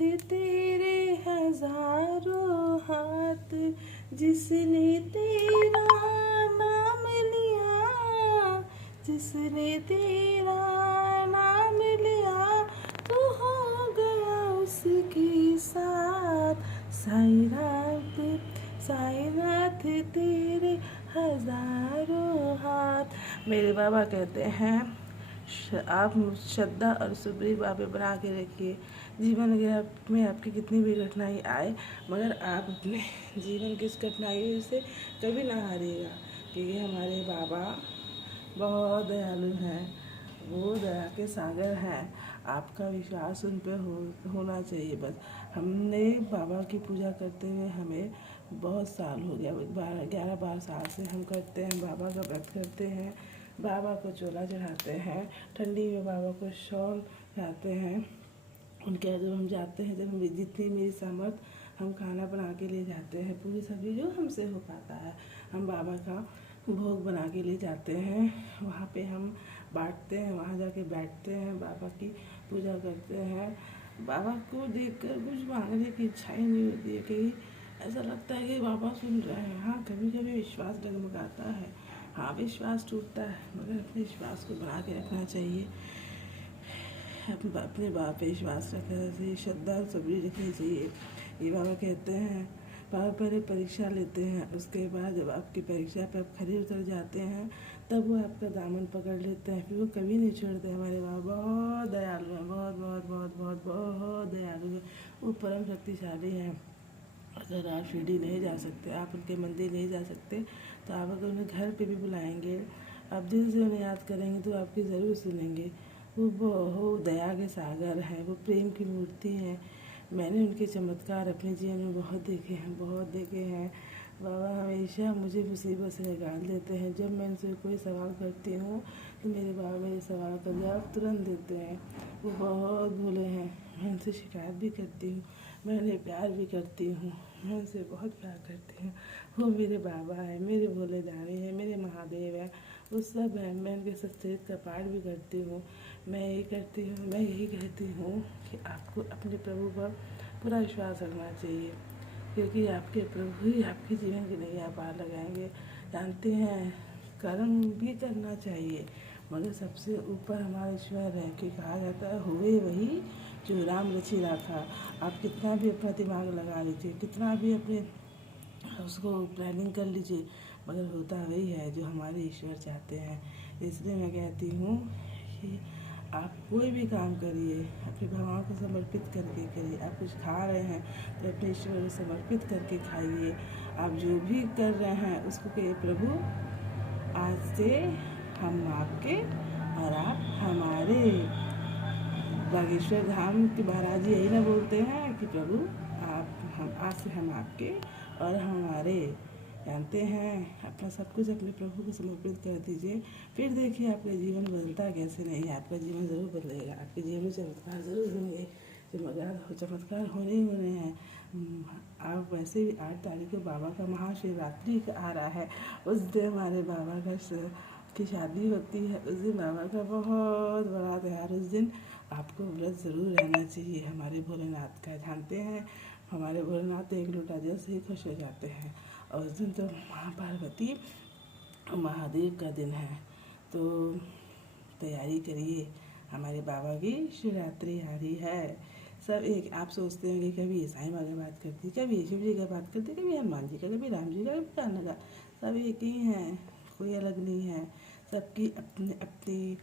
तेरे हजारों हाथ, जिसने तेरा नाम लिया, जिसने तेरा नाम लिया, तो हो गया उसके साथ। साईनाथ, साईनाथ तेरे हजारों हाथ। मेरे बाबा कहते हैं आप श्रद्धा और सुप्रीम बाबे बना के रखिए। जीवन में आपकी कितनी भी कठिनाई आए, मगर आप अपने जीवन की इस कठिनाइयों से कभी ना हारिएगा, क्योंकि हमारे बाबा बहुत दयालु हैं, वो दया के सागर हैं। आपका विश्वास उन पर होना चाहिए बस। हमने बाबा की पूजा करते हुए हमें बहुत साल हो गया, 11-12 साल से हम करते हैं, बाबा का व्रत करते हैं, बाबा को चोला चढ़ाते हैं, ठंडी में बाबा को शॉल चढ़ाते हैं। उनके यहाँ जब हम जाते हैं, जब हम जितनी मेरी सामर्थ, हम खाना बना के ले जाते हैं, पूरी सब्जी जो हमसे हो पाता है, हम बाबा का भोग बना के ले जाते हैं। वहाँ पे हम बांटते हैं, वहाँ जाके बैठते हैं, बाबा की पूजा करते हैं। बाबा को देखकर कुछ मांगने की इच्छा ही नहीं होती है, कहीं ऐसा लगता है कि बाबा सुन रहे हैं। हाँ, कभी कभी विश्वास डगमगाता है, हाँ विश्वास टूटता है, मगर अपने विश्वास को बना के रखना चाहिए। अपने बाप पे विश्वास रखना चाहिए, श्रद्धा और सबरी रखनी चाहिए। ये बाबा कहते हैं, बाबा पहले परीक्षा लेते हैं, उसके बाद जब आपकी परीक्षा पे आप खरे उतर जाते हैं, तब वो आपका दामन पकड़ लेते हैं, फिर वो कभी नहीं छोड़ते। हमारे बाबा बहुत दयालु हैं, बहुत बहुत बहुत बहुत बहुत दयालु हैं, वो परम शक्तिशाली हैं। अगर आप शिरडी नहीं जा सकते, आप उनके मंदिर नहीं जा सकते, तो आप अगर उन्हें घर पे भी बुलाएंगे, आप दिल से उन्हें याद करेंगे, तो आपकी ज़रूर सुनेंगे। वो बहुत दया के सागर हैं, वो प्रेम की मूर्ति हैं। मैंने उनके चमत्कार अपने जीवन में बहुत देखे हैं, बहुत देखे हैं। बाबा हमेशा मुझे मुसीबत से निकाल देते हैं। जब मैं उनसे कोई सवाल करती हूँ, तो मेरे बाबा मेरे सवाल का जवाब तुरंत देते हैं। वो बहुत भोले हैं। मैं उनसे शिकायत भी करती हूँ, मैं उन्हें प्यार भी करती हूँ, मैं उनसे बहुत प्यार करती हूँ। वो मेरे बाबा हैं, मेरे भोले दानी हैं, मेरे महादेव हैं, वो सब हैं। मैं उनके सचरित्र का पाठ भी करती हूँ। मैं यही कहती हूँ कि आपको अपने प्रभु पर पूरा विश्वास रखना चाहिए, क्योंकि आपके प्रभु ही आपके जीवन की नैया पार लगाएंगे। जानते हैं, कर्म भी करना चाहिए, मगर सबसे ऊपर हमारा ईश्वर है, कि कहा जाता है हुए वही जो राम रचि राखा। आप कितना भी अपना दिमाग लगा लीजिए, कितना भी अपने उसको प्लानिंग कर लीजिए, मगर होता वही है जो हमारे ईश्वर चाहते हैं। इसलिए मैं कहती हूँ कि आप कोई भी काम करिए, अपने भगवान को समर्पित करके करिए। आप कुछ खा रहे हैं तो अपने ईश्वर को समर्पित करके खाइए। आप जो भी कर रहे हैं उसको कहिए, प्रभु आज से हम आपके और आप हमारे। बागेश्वर धाम के महाराज जी यही ना बोलते हैं कि प्रभु हम आज से हम आपके और हमारे। जानते हैं, अपना सब कुछ अपने प्रभु को समर्पित कर दीजिए, फिर देखिए आपका जीवन बदलता कैसे नहीं है। आपका जीवन ज़रूर बदलेगा, आपके जीवन में चमत्कार ज़रूर होंगे, चमत्कार होने ही होने हैं। आप वैसे भी 8 तारीख को बाबा का महाशिवरात्रि आ रहा है, उस दिन हमारे बाबा की शादी होती है। उस दिन बाबा का बहुत बड़ा त्योहार, उस दिन आपको व्रत ज़रूर रहना चाहिए हमारे भोलेनाथ का। जानते हैं, हमारे भोलेनाथ तो 1 लोटा जल से ही खुश हो जाते हैं, और उस दिन तो माँ पार्वती महादेव का दिन है। तो तैयारी करिए, हमारे बाबा की शिवरात्रि आ रही है। सब एक, आप सोचते होंगे कभी ईसाई माँ की बात करती, कभी शिव जी का बात करती, कभी हनुमान जी का, कभी राम जी का, कभी कान्हा का। सब एक ही हैं, कोई अलग नहीं है। सबकी अपनी अपनी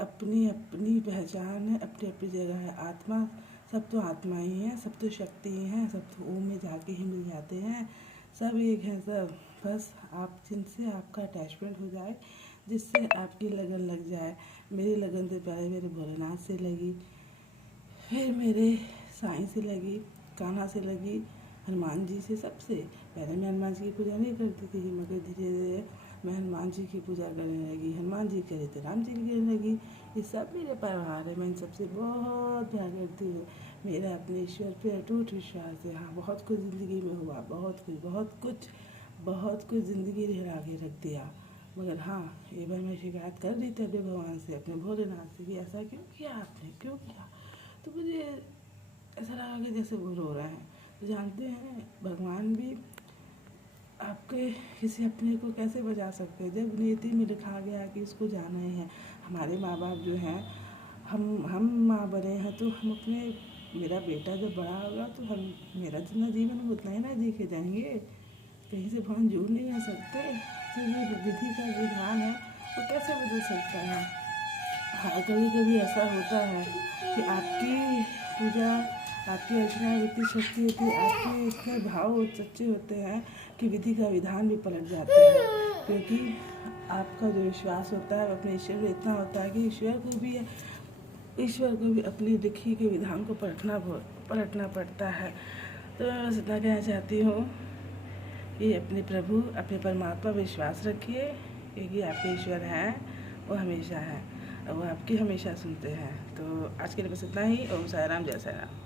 अपनी अपनी पहचान है, अपनी अपनी जगह है। आत्मा, सब तो आत्मा ही हैं, सब तो शक्ति ही हैं, सब तो ओम में जाके ही मिल जाते हैं। सब एक हैं सब। बस आप जिनसे आपका अटैचमेंट हो जाए, जिससे आपकी लगन लग जाए। मेरी लगन तो पहले मेरे भोलेनाथ से लगी, फिर मेरे साईं से लगी, कान्हा से लगी, हनुमान जी से, सबसे पहले मैं हनुमान जी की पूजा नहीं करती थी, मगर धीरे धीरे मैं हनुमान जी की पूजा करने लगी। हनुमान जी करे तो राम जी की करने लगी। ये सब मेरे परिवार है, मैं इन सबसे बहुत प्यार करती हूँ। मेरा अपने ईश्वर पे अटूट विश्वास है। हाँ, बहुत कुछ ज़िंदगी में हुआ, बहुत कुछ ज़िंदगी ने हिला के रख दिया, मगर हाँ, एक बार मैं शिकायत कर रही थी अपने भगवान से, अपने भोलेनाथ से, कि ऐसा क्यों किया आपने, क्यों किया। तो मुझे ऐसा लगा कि जैसे वो रो रहे हैं। तो जानते हैं भगवान भी आपके किसी अपने को कैसे बचा सकते हैं, जब नीति में लिखा गया कि इसको जाना ही है। हमारे माँ बाप जो हैं, हम माँ बने हैं तो हम अपने, मेरा बेटा जब बड़ा होगा तो हम, मेरा जितना जीवन हम उतना ही ना जी के जाएंगे, कहीं से भगवान जोड़ नहीं आ सकते। तो ये विधि का विधान है वो कैसे बदल सकता है। हाँ, कभी कभी ऐसा होता है कि आपकी पूजा, आपकी अर्चना में इतनी शक्ति होती है, आपके इतने भाव सच्चे होते हैं कि विधि का विधान भी पलट जाता है, क्योंकि आपका जो विश्वास होता है अपने ईश्वर में इतना होता है कि ईश्वर को भी अपनी लिखी के विधान को पलटना पड़ता है। तो मैं बस इतना कहना चाहती हूँ कि अपने प्रभु, अपने परमात्मा विश्वास रखिए, क्योंकि आपके ईश्वर हैं, वो हमेशा हैं और वो आपकी हमेशा सुनते हैं। तो आज के लिए बस इतना ही। ओम साई राम, जय साई राम।